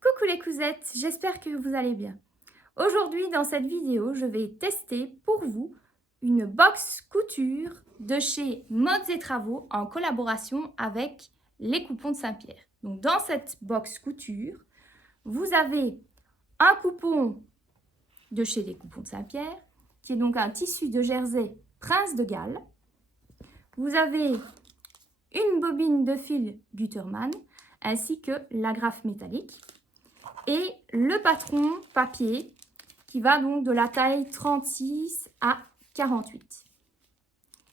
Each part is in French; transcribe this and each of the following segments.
Coucou les cousettes, j'espère que vous allez bien. Aujourd'hui dans cette vidéo, je vais tester pour vous une box couture de chez Modes et Travaux en collaboration avec les Coupons de Saint-Pierre. Donc dans cette box couture, vous avez un coupon de chez les Coupons de Saint-Pierre, qui est donc un tissu de jersey Prince de Galles. Vous avez une bobine de fil Gutermann ainsi que l'agrafe métallique. Et le patron papier qui va donc de la taille 36 à 48.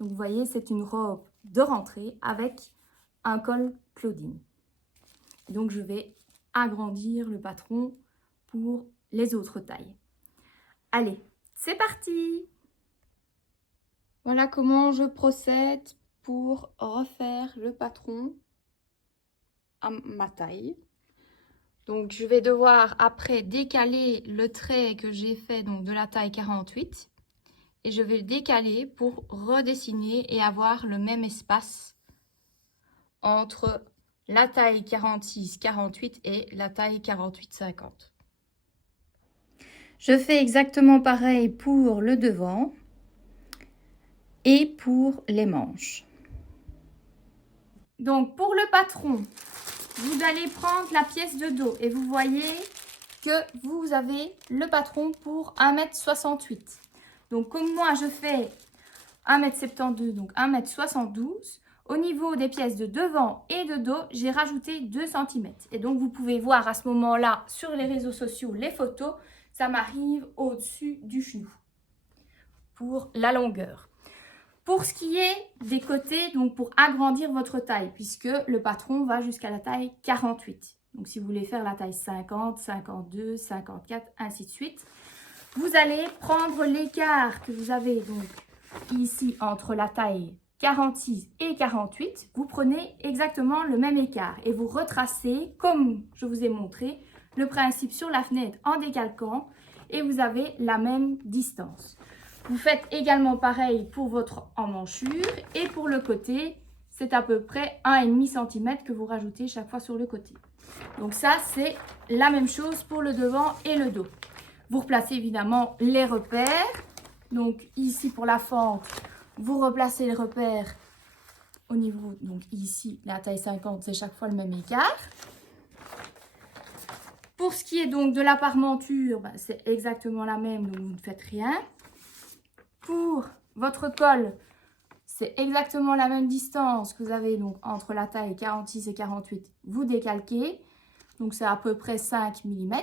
Donc vous voyez, c'est une robe de rentrée avec un col Claudine. Donc je vais agrandir le patron pour les autres tailles. Allez, c'est parti! Voilà comment je procède pour refaire le patron à ma taille. Donc, je vais devoir après décaler le trait que j'ai fait donc de la taille 48 et je vais le décaler pour redessiner et avoir le même espace entre la taille 46-48 et la taille 48-50. Je fais exactement pareil pour le devant et pour les manches. Donc, pour le patron, vous allez prendre la pièce de dos et vous voyez que vous avez le patron pour 1,68 m. Donc comme moi je fais 1,72 m, donc 1,72 m, au niveau des pièces de devant et de dos, j'ai rajouté 2 cm. Et donc vous pouvez voir à ce moment-là sur les réseaux sociaux les photos, ça m'arrive au-dessus du genou pour la longueur. Pour ce qui est des côtés, donc pour agrandir votre taille, puisque le patron va jusqu'à la taille 48. Donc si vous voulez faire la taille 50, 52, 54, ainsi de suite, vous allez prendre l'écart que vous avez donc ici entre la taille 46 et 48. Vous prenez exactement le même écart et vous retracez, comme je vous ai montré, le principe sur la fenêtre en décalquant et vous avez la même distance. Vous faites également pareil pour votre emmanchure et pour le côté, c'est à peu près 1,5 cm que vous rajoutez chaque fois sur le côté. Donc ça, c'est la même chose pour le devant et le dos. Vous replacez évidemment les repères. Donc ici pour la fente, vous replacez les repères au niveau, donc ici la taille 50, c'est chaque fois le même écart. Pour ce qui est donc de la parmenture, c'est exactement la même, donc vous ne faites rien. Pour votre col, c'est exactement la même distance que vous avez donc entre la taille 46 et 48. Vous décalquez, donc c'est à peu près 5 mm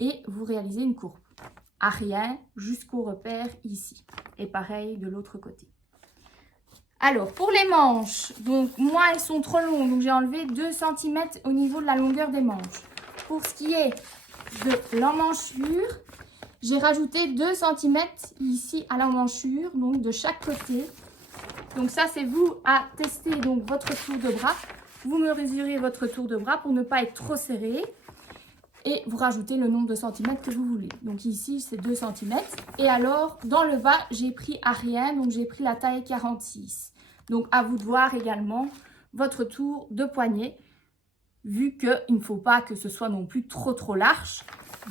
et vous réalisez une courbe à rien jusqu'au repère ici. Et pareil de l'autre côté. Alors pour les manches, donc moi elles sont trop longues, donc j'ai enlevé 2 cm au niveau de la longueur des manches. Pour ce qui est de l'emmanchure, j'ai rajouté 2 cm ici à l'emmanchure, donc de chaque côté. Donc ça, c'est vous à tester donc votre tour de bras. Vous me mesurez votre tour de bras pour ne pas être trop serré. Et vous rajoutez le nombre de centimètres que vous voulez. Donc ici, c'est 2 cm. Et alors, dans le bas, j'ai pris à rien, donc j'ai pris la taille 46. Donc à vous de voir également votre tour de poignet, vu qu'il ne faut pas que ce soit non plus trop large.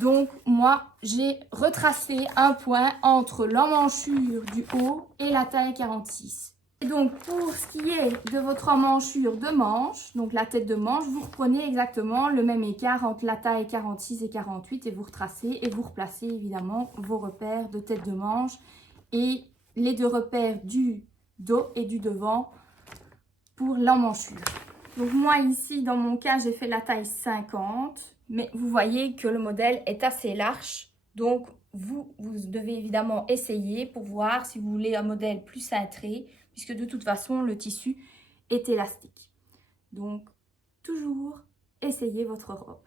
Donc, moi, j'ai retracé un point entre l'emmanchure du haut et la taille 46. Et donc, pour ce qui est de votre emmanchure de manche, donc la tête de manche, vous reprenez exactement le même écart entre la taille 46 et 48 et vous retracez et vous replacez évidemment vos repères de tête de manche et les deux repères du dos et du devant pour l'emmanchure. Donc moi ici, dans mon cas, j'ai fait la taille 50, mais vous voyez que le modèle est assez large. Donc vous devez évidemment essayer pour voir si vous voulez un modèle plus cintré, puisque de toute façon, le tissu est élastique. Donc toujours essayez votre robe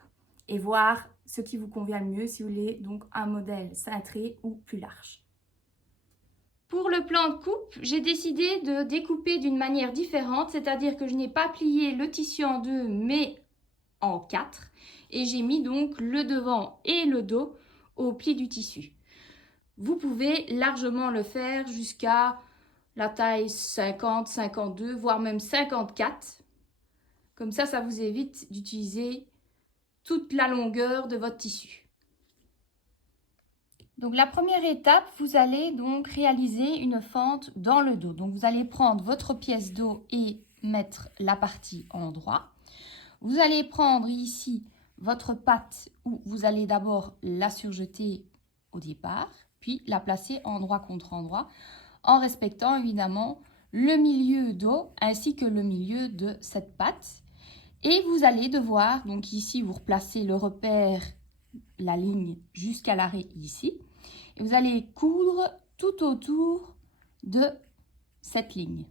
et voir ce qui vous convient le mieux si vous voulez donc un modèle cintré ou plus large. Pour le plan de coupe, j'ai décidé de découper d'une manière différente, c'est-à-dire que je n'ai pas plié le tissu en deux, mais en quatre. Et j'ai mis donc le devant et le dos au pli du tissu. Vous pouvez largement le faire jusqu'à la taille 50, 52, voire même 54. Comme ça vous évite d'utiliser toute la longueur de votre tissu. Donc la première étape, vous allez donc réaliser une fente dans le dos. Donc vous allez prendre votre pièce dos et mettre la partie en droit. Vous allez prendre ici votre patte où vous allez d'abord la surjeter au départ, puis la placer endroit contre endroit, en respectant évidemment le milieu dos ainsi que le milieu de cette patte. Et vous allez devoir, donc ici vous replacez le repère, la ligne jusqu'à l'arrêt ici. Et vous allez coudre tout autour de cette ligne.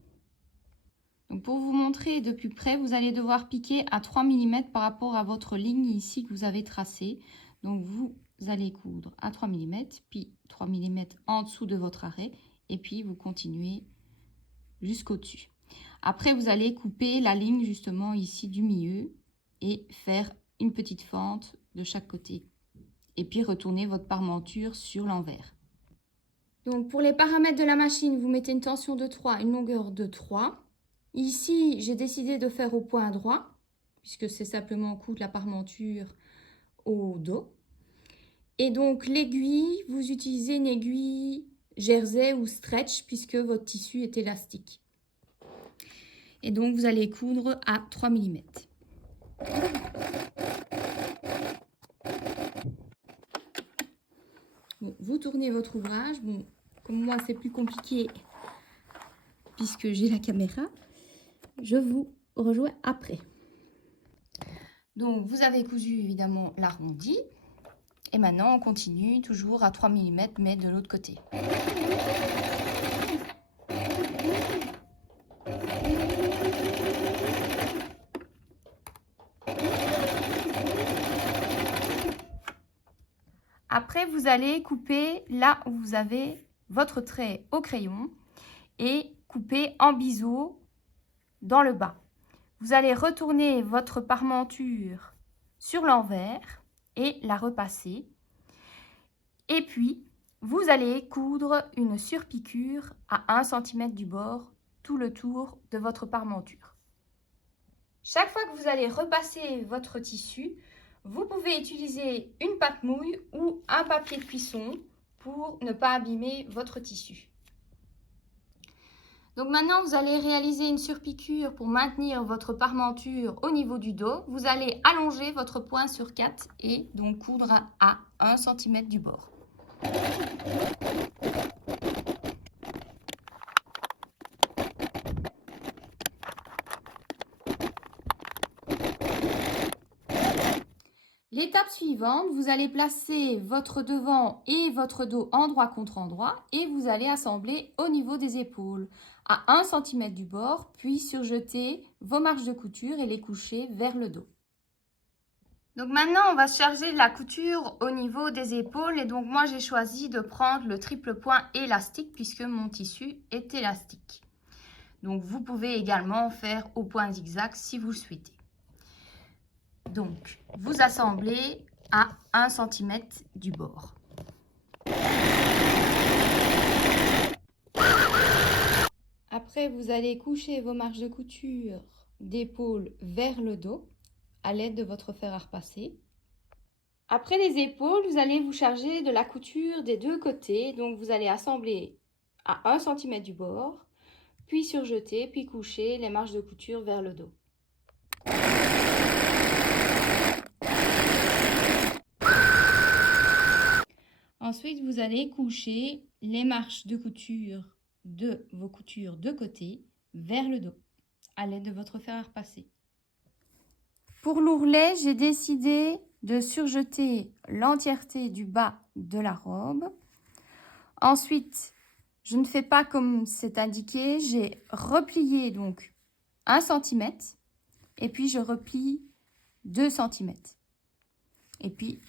Donc pour vous montrer de plus près, vous allez devoir piquer à 3 mm par rapport à votre ligne ici que vous avez tracée. Donc vous allez coudre à 3 mm, puis 3 mm en dessous de votre arrêt, et puis vous continuez jusqu'au-dessus. Après, vous allez couper la ligne justement ici du milieu et faire une petite fente de chaque côté. Et puis retourner votre parmenture sur l'envers. Donc pour les paramètres de la machine, vous mettez une tension de 3, une longueur de 3. Ici, j'ai décidé de faire au point droit, puisque c'est simplement coudre la parmenture au dos. Et donc l'aiguille, vous utilisez une aiguille jersey ou stretch, puisque votre tissu est élastique. Et donc vous allez coudre à 3 mm. Bon, vous tournez votre ouvrage. Bon, comme moi, c'est plus compliqué puisque j'ai la caméra. Je vous rejoins après. Donc, vous avez cousu évidemment l'arrondi. Et maintenant, on continue toujours à 3 mm, mais de l'autre côté. Après, vous allez couper là où vous avez votre trait au crayon et couper en biseau dans le bas. Vous allez retourner votre parmenture sur l'envers et la repasser. Et puis, vous allez coudre une surpiqûre à 1 cm du bord tout le tour de votre parmenture. Chaque fois que vous allez repasser votre tissu, vous pouvez utiliser une pâte mouille ou un papier de cuisson pour ne pas abîmer votre tissu. Donc maintenant, vous allez réaliser une surpiqûre pour maintenir votre parmenture au niveau du dos. Vous allez allonger votre point sur 4 et donc coudre à 1 cm du bord. L'étape suivante, vous allez placer votre devant et votre dos endroit contre endroit et vous allez assembler au niveau des épaules à 1 cm du bord, puis surjeter vos marges de couture et les coucher vers le dos. Donc maintenant, on va se charger de la couture au niveau des épaules et donc moi j'ai choisi de prendre le triple point élastique puisque mon tissu est élastique. Donc vous pouvez également faire au point zigzag si vous le souhaitez. Donc, vous assemblez à 1 cm du bord. Après, vous allez coucher vos marges de couture d'épaule vers le dos à l'aide de votre fer à repasser. Après les épaules, vous allez vous charger de la couture des deux côtés. Donc, vous allez assembler à 1 cm du bord, puis surjeter, puis coucher les marges de couture vers le dos. Ensuite, vous allez coucher les marches de couture de vos coutures de côté vers le dos à l'aide de votre fer à repasser. Pour l'ourlet, j'ai décidé de surjeter l'entièreté du bas de la robe. Ensuite, je ne fais pas comme c'est indiqué, j'ai replié donc 1 cm et puis je replie 2 cm. Et puis,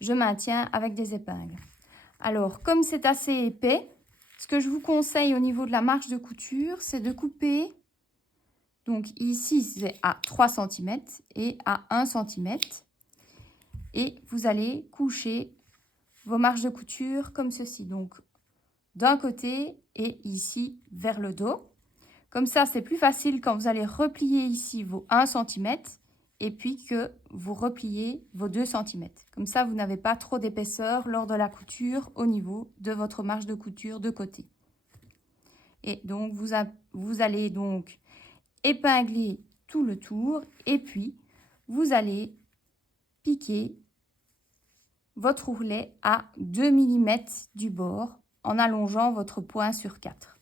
je maintiens avec des épingles. Alors, comme c'est assez épais, ce que je vous conseille au niveau de la marge de couture, c'est de couper. Donc ici, c'est à 3 cm et à 1 cm. Et vous allez coucher vos marges de couture comme ceci. Donc, d'un côté et ici vers le dos. Comme ça, c'est plus facile quand vous allez replier ici vos 1 cm et puis que vous repliez vos 2 cm. Comme ça, vous n'avez pas trop d'épaisseur lors de la couture au niveau de votre marge de couture de côté. Et donc, vous allez donc épingler tout le tour et puis vous allez piquer votre ourlet à 2 mm du bord en allongeant votre point sur 4.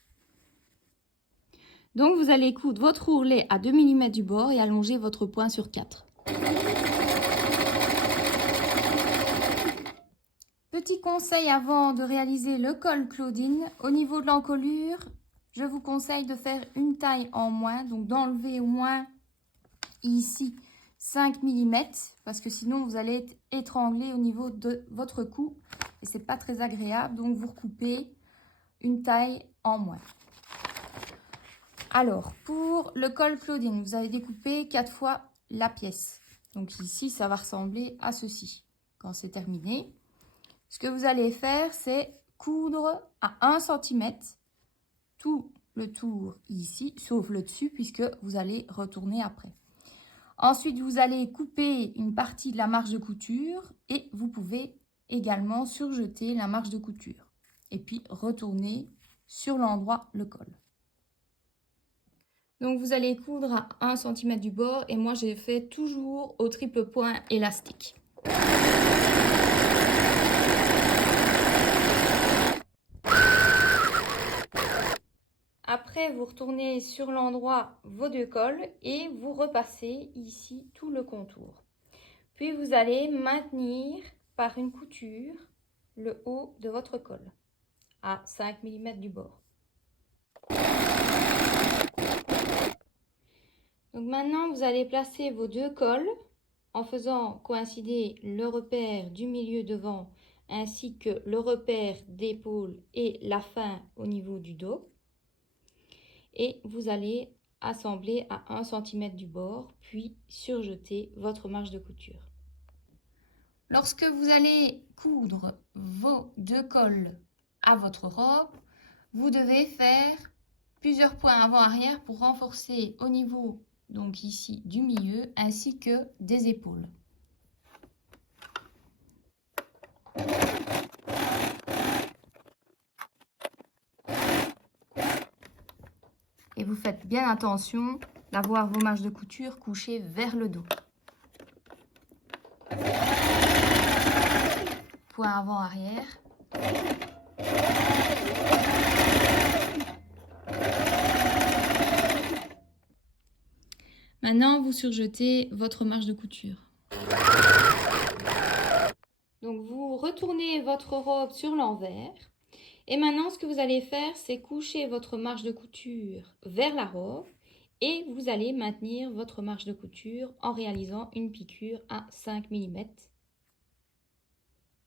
Donc, vous allez coudre votre ourlet à 2 mm du bord et allonger votre point sur 4. Petit conseil avant de réaliser le col Claudine, au niveau de l'encolure, je vous conseille de faire une taille en moins, donc d'enlever au moins ici 5 mm parce que sinon vous allez être étranglé au niveau de votre cou et c'est pas très agréable, donc vous recoupez une taille en moins. Alors pour le col Claudine, vous allez découper 4 fois la pièce, donc ici ça va ressembler à ceci. Quand c'est terminé, ce que vous allez faire, c'est coudre à 1 cm tout le tour ici, sauf le dessus, puisque vous allez retourner après. Ensuite, vous allez couper une partie de la marge de couture et vous pouvez également surjeter la marge de couture. Et puis, retourner sur l'endroit le col. Donc, vous allez coudre à 1 cm du bord et moi, j'ai fait toujours au triple point élastique. Après, vous retournez sur l'endroit vos 2 cols et vous repassez ici tout le contour. Puis, vous allez maintenir par une couture le haut de votre col à 5 mm du bord. Donc maintenant, vous allez placer vos 2 cols en faisant coïncider le repère du milieu devant ainsi que le repère d'épaule et la fin au niveau du dos. Et vous allez assembler à 1 cm du bord, puis surjeter votre marge de couture. Lorsque vous allez coudre vos 2 cols à votre robe, vous devez faire plusieurs points avant-arrière pour renforcer au niveau, donc ici, du milieu, ainsi que des épaules. Et vous faites bien attention d'avoir vos marges de couture couchées vers le dos. Point avant-arrière. Maintenant, vous surjetez votre marge de couture. Donc, vous retournez votre robe sur l'envers. Et maintenant, ce que vous allez faire, c'est coucher votre marge de couture vers la robe et vous allez maintenir votre marge de couture en réalisant une piqûre à 5 mm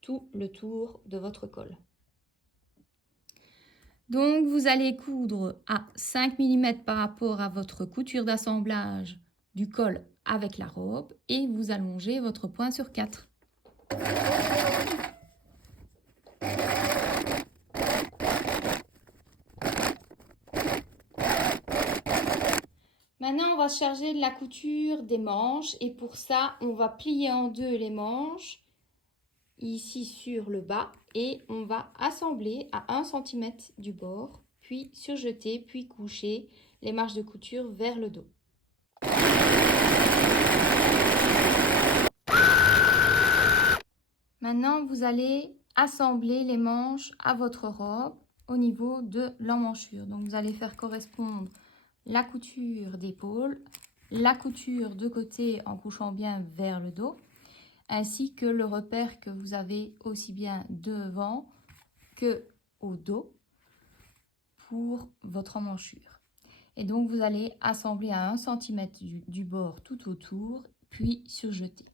tout le tour de votre col. Donc, vous allez coudre à 5 mm par rapport à votre couture d'assemblage du col avec la robe et vous allongez votre point sur 4. Maintenant, on va se charger de la couture des manches et pour ça, on va plier en 2 les manches ici sur le bas et on va assembler à 1 cm du bord, puis surjeter, puis coucher les marges de couture vers le dos. Maintenant, vous allez assembler les manches à votre robe au niveau de l'emmanchure. Donc, vous allez faire correspondre la couture d'épaule, la couture de côté en couchant bien vers le dos, ainsi que le repère que vous avez aussi bien devant que au dos pour votre emmanchure. Et donc, vous allez assembler à 1 cm du bord tout autour, puis surjeter.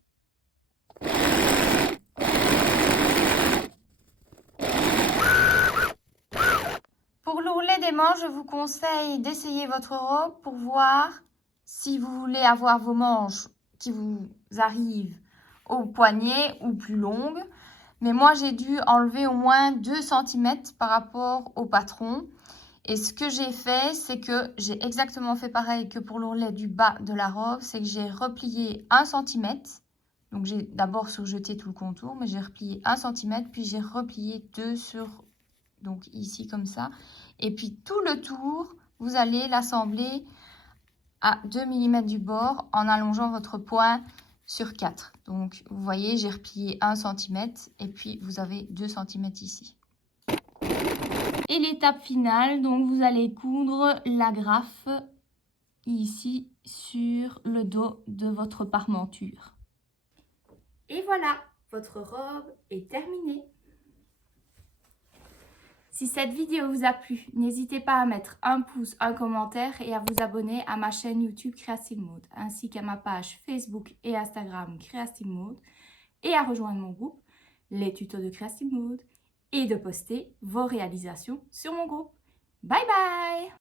Pour l'ourlet des manches, je vous conseille d'essayer votre robe pour voir si vous voulez avoir vos manches qui vous arrivent au poignet ou plus longues. Mais moi, j'ai dû enlever au moins 2 cm par rapport au patron. Et ce que j'ai fait, c'est que j'ai exactement fait pareil que pour l'ourlet du bas de la robe, c'est que j'ai replié 1 cm. Donc j'ai d'abord surjeté tout le contour, mais j'ai replié 1 cm, puis j'ai replié 2 sur, donc ici comme ça. Et puis tout le tour, vous allez l'assembler à 2 mm du bord en allongeant votre point sur 4. Donc vous voyez, j'ai replié 1 cm et puis vous avez 2 cm ici. Et l'étape finale, donc vous allez coudre l'agrafe ici sur le dos de votre parmenture. Et voilà, votre robe est terminée. Si cette vidéo vous a plu, n'hésitez pas à mettre un pouce, un commentaire et à vous abonner à ma chaîne YouTube Creative Mode, ainsi qu'à ma page Facebook et Instagram Creative Mode, et à rejoindre mon groupe, les tutos de Creative Mode, et de poster vos réalisations sur mon groupe. Bye bye!